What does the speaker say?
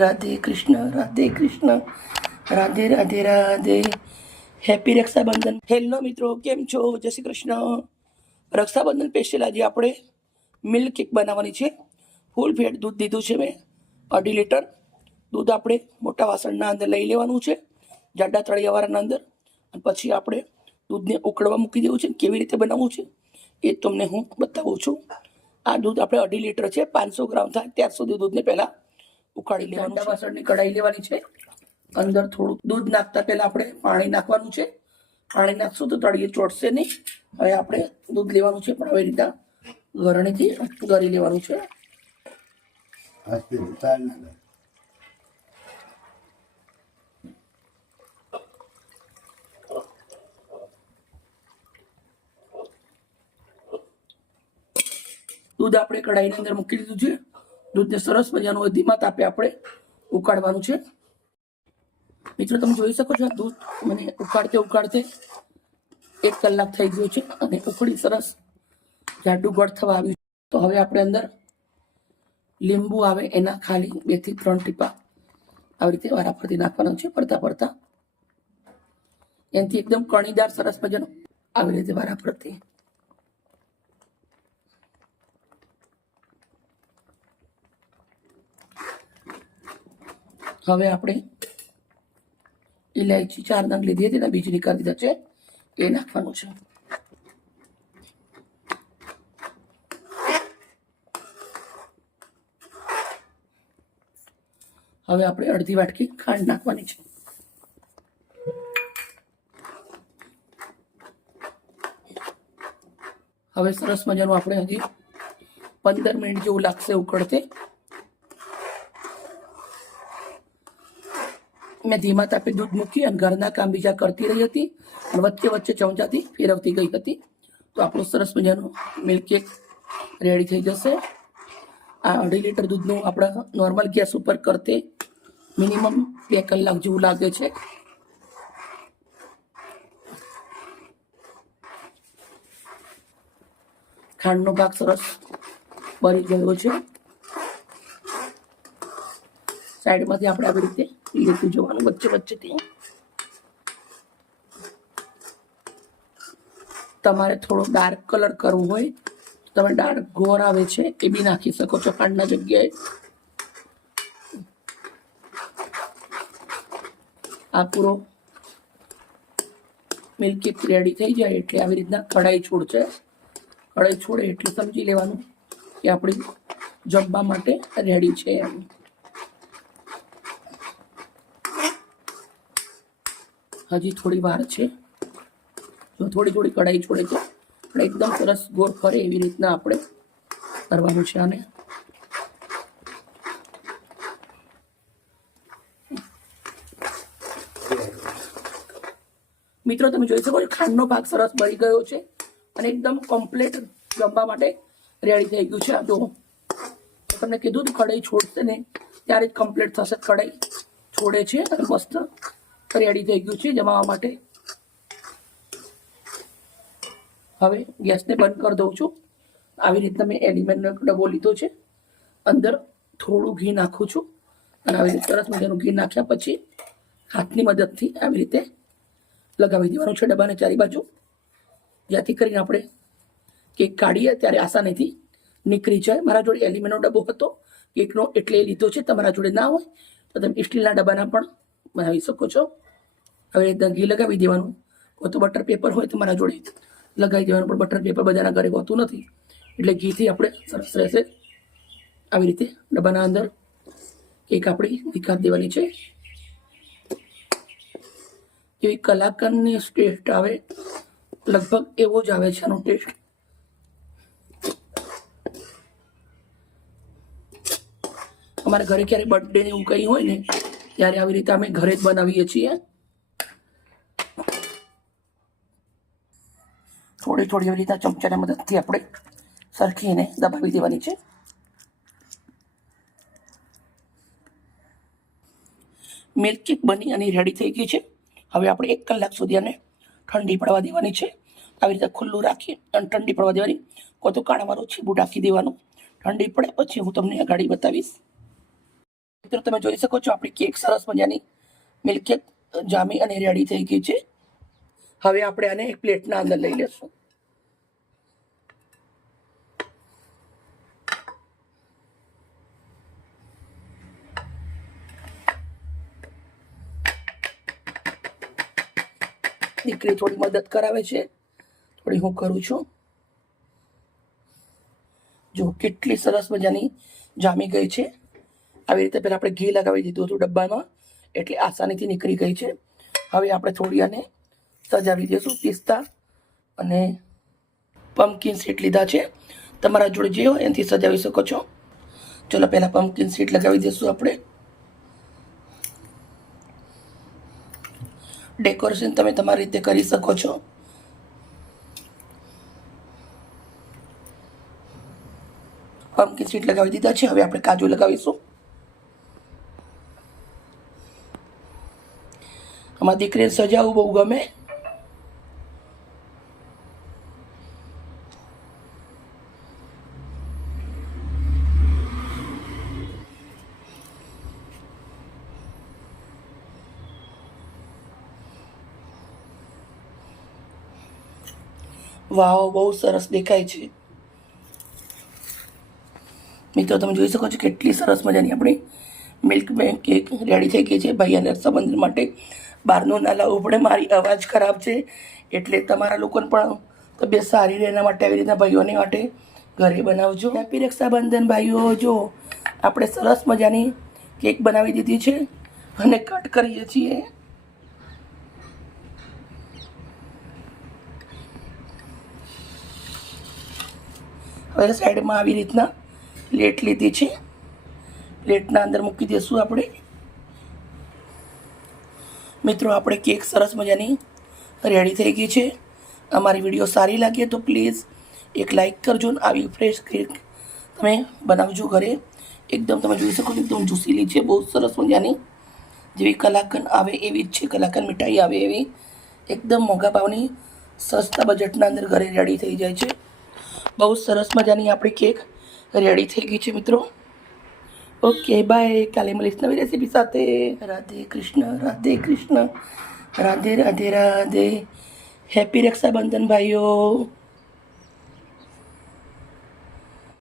Radhe Krishna, Radhe Krishna, Radhe Radhe Radhe. Happy Rakshabandhan. Hello મિત્રો, કેમ છો? જય શ્રી કૃષ્ણ. રક્ષાબંધન સ્પેશિયલ આજે આપણે મિલ્ક કેક બનાવવાની છે. ફૂલ ફેટ દૂધ લીધું છે મેં, 2.5 લીટર દૂધ આપણે મોટા વાસણના અંદર લઈ લેવાનું છે, જાડા તળિયાવાળાના અંદર. અને પછી આપણે દૂધને ઉકળવા મૂકી દેવું છે. કેવી રીતે બનાવવું છે એ તમને હું બતાવું છું. આ દૂધ આપણે 2.5 લીટર છે, 500 ગ્રામ થાય ત્યાં સુધી દૂધને પહેલાં ઉકાળી લેવાનું. વાસણની કઢાઈ લેવાની છે. અંદર થોડું દૂધ નાખતા પહેલા આપણે પાણી નાખવાનું છે. પાણી નાખશું તો તળિયે ચોટશે નહીં. હવે આપણે દૂધ લેવાનું છે, પણ આવી રીતના ગરણીથી ગળી લેવાનું છે. દૂધ આપણે કઢાઈની અંદર મૂકી દીધું છે. દૂધને સરસ મજાનું ધીમા તાપે આપણે ઉકાળવાનું છે. મિત્રો, તમે જોઈ શકો છો દૂધ મને ઉકાળતે ઉકાળતે 1 કલાક થઈ ગયો છે અને ઉકળી સરસ જાડું ગળ થવા આવ્યું છે. તો હવે આપણે અંદર લીંબુ આવે એના ખાલી 2 થી 3 ટીપા આવી રીતે વારાફરતી નાખવાનું છે, પડતા પડતા. એનાથી એકદમ કણીદાર સરસ મજાનું આવી રીતે વારાફરતી. હવે આપણે ઇલાયચી 4 નંગ લીધી હતી, એના બીજ નીકાળી દીધા છે, એ નાખવાનું છે. હવે આપણે અડધી વાટકી ખાંડ નાખવાની છે. હવે સરસ મજાનું આપણે હજી 15 મિનિટ જેવું લાગશે ઉકળતે. મેં ધીમા તાપે દૂધ મૂકી અને ઘરના કામ બીજા કરતી રહી હતી અને વચ્ચે વચ્ચે ચમચાથી ફેરવતી ગઈ હતી. તો આપણું સરસ મજાનું મિલ્ક કેક રેડી થઈ જશે. આ 2.5 લીટર દૂધનું આપણા નોર્મલ ગેસ ઉપર કરતે મિનિમમ 2 કલાક જેવું લાગે છે. ખાંડનો ભાગ સરસ બળી ગયો છે. સાઈડમાંથી આપણે આવી રીતે લેતું જવાનું વચ્ચે વચ્ચેથી. તમારે થોડો ડાર્ક કલર કરવું હોય તો તમે ડાર્ક ગોળ આવે છે એ બી નાખી શકો છો ખાંડના જગ્યાએ. આ પૂરો મિલ્ક કેક રેડી થઈ જાય એટલે આવી રીતના કઢાઈ છોડશે. કઢાઈ છોડે એટલે સમજી લેવાનું કે આપણી જમવા માટે રેડી છે એમ. હજી થોડી વાર છે. જો થોડી થોડી કઢાઈ છોડે તો આપણે એકદમ સરસ ગોળ ફરે એવી રીતના આપણે કરવાનું છે આને. મિત્રો, તમે જોઈ શકો છો ખાંડનો ભાગ સરસ બળી ગયો છે અને એકદમ કમ્પ્લીટ જમવા માટે રેડી થઈ ગયું છે. આ જો તમને કીધું તો કઢાઈ છોડશે ને ત્યારે જ કમ્પ્લીટ થશે. કઢાઈ છોડે છે અને મસ્ત રેડી થઈ ગયું છે જમાવા માટે. હવે ગેસને બંધ કરી દઉં છું. આવી રીતના મેં એલિમેન્ટનો એક ડબ્બો લીધો છે. અંદર થોડું ઘી નાખું છું અને આવી રીતે સરસ મજાનું ઘી નાખ્યા પછી હાથની મદદથી આવી રીતે લગાવી દેવાનું છે ડબ્બાને ચારે બાજુ, જેથી કરીને આપણે કેક કાઢીએ ત્યારે આસાનીથી નીકળી જાય. મારા જોડે એલિમેન્ટનો ડબ્બો હતો કેકનો એટલે એ લીધો છે. તમારા જોડે ના હોય તો તમે સ્ટીલના ડબ્બાના પણ બનાવી શકો છો. હવે ઘી લગાવી દેવાનું. તો બટર પેપર હોય તો મારા જોડે લગાવી દેવાનું, પણ બટર પેપર બધાના ઘરે હોતું નથી એટલે ઘીથી આપણે સરસ રહેશે. આવી રીતે ડબ્બાના અંદર કેક આપણી નીકાળી દેવાની છે. એવી કલાકંદની ટેસ્ટ આવે, લગભગ એવો જ આવે છે આનો ટેસ્ટ. અમારા ઘરે ક્યારે બર્થડે ને એવું કંઈ હોય ને ત્યારે આવી રીતે અમે ઘરે જ બનાવીએ છીએ. થોડી થોડી એવી રીતે ચમચાની મદદથી આપણે સરખીને દબાવી દેવાની છે. મિલ્ક કેક બની અને રેડી થઈ ગઈ છે. હવે આપણે 1 કલાક સુધી આને ઠંડી પડવા દેવાની છે. આવી રીતે ખુલ્લું રાખી અને ઠંડી પડવા દેવાની. કોતો કાણાવાળું છીબું ઢાંકી દેવાનું. ઠંડી પડે પછી હું તમને આગળ બતાવીશ. મિત્રો તમે જોઈ શકો છો આપણી કેક સરસ મજાની મિલ્ક કેક જામી અને રેડી થઈ ગઈ છે. હવે આપણે આને એક પ્લેટના અંદર લઈ લેશું. દીકરી થોડી મદદ કરાવે છે, થોડી હું કરું છું. જો કેટલી સરસ મજાની જામી ગઈ છે. આવી રીતે પહેલાં આપણે ઘી લગાવી દીધું હતું ડબ્બામાં, એટલે આસાનીથી નીકળી ગઈ છે. હવે આપણે થોડી આને સજાવી દઈશું. પિસ્તા અને પમ્પકિન સીડ લીધા છે, તમારા જોડે જે હોય એનાથી સજાવી શકો છો. ચલો પહેલાં પમ્પકિન સીડ લગાવી દઈશું આપણે. ડેકોરેશન તમે તમારી રીતે કરી શકો છો. પમ્પકિન સીડ લગાવી દીધા છે. હવે આપણે કાજુ લગાવીશું. અમારી દીકરીને સજાવવું બહુ ગમે. વાવ, બહુ સરસ દેખાય છે. મિત્રો તમે જોઈ શકો છો કેટલી સરસ મજાની આપણી મિલ્ક કેક રેડી થઈ ગઈ છે. ભાઈ અને રક્ષાબંધન માટે બહારનું ના લાવવું પડે. મારી અવાજ ખરાબ છે એટલે તમારા લોકોને પણ તબિયત સારી રહે એના માટે આવી રીતના ભાઈઓને માટે ઘરે બનાવજો. હેપી રક્ષાબંધન ભાઈઓ. જો આપણે સરસ મજાની કેક બનાવી દીધી છે અને કટ કરીએ છીએ. હવે સાઈડમાં આવી રીતના પ્લેટ લીધી છે, પ્લેટના અંદર મૂકી દઈશું આપણે. મિત્રો આપણે કેક સરસ મજાની રેડી થઈ ગઈ છે. અમારી વિડીયો સારી લાગે તો પ્લીઝ એક લાઈક કરજો. આવી ફ્રેશ કેક તમે બનાવજો ઘરે. એકદમ તમે જોઈ શકો છો એકદમ જ્યુસીલી છે, બહુ સરસ મજાની. જેવી કલાકંદ આવે એવી જ છે, કલાકંદ મીઠાઈ આવે એવી. એકદમ મોંઘા ભાવની સસ્તા બજેટના અંદર ઘરે રેડી થઈ જાય છે. બહુ સરસ મજાની આપણી કેક રેડી થઈ ગઈ છે મિત્રો. ઓકે બાય, કાલે મળીશ નવી રેસીપી સાથે. રાધે કૃષ્ણ, રાધે કૃષ્ણ, રાધે રાધે રાધે. હેપી રક્ષાબંધન ભાઈઓ.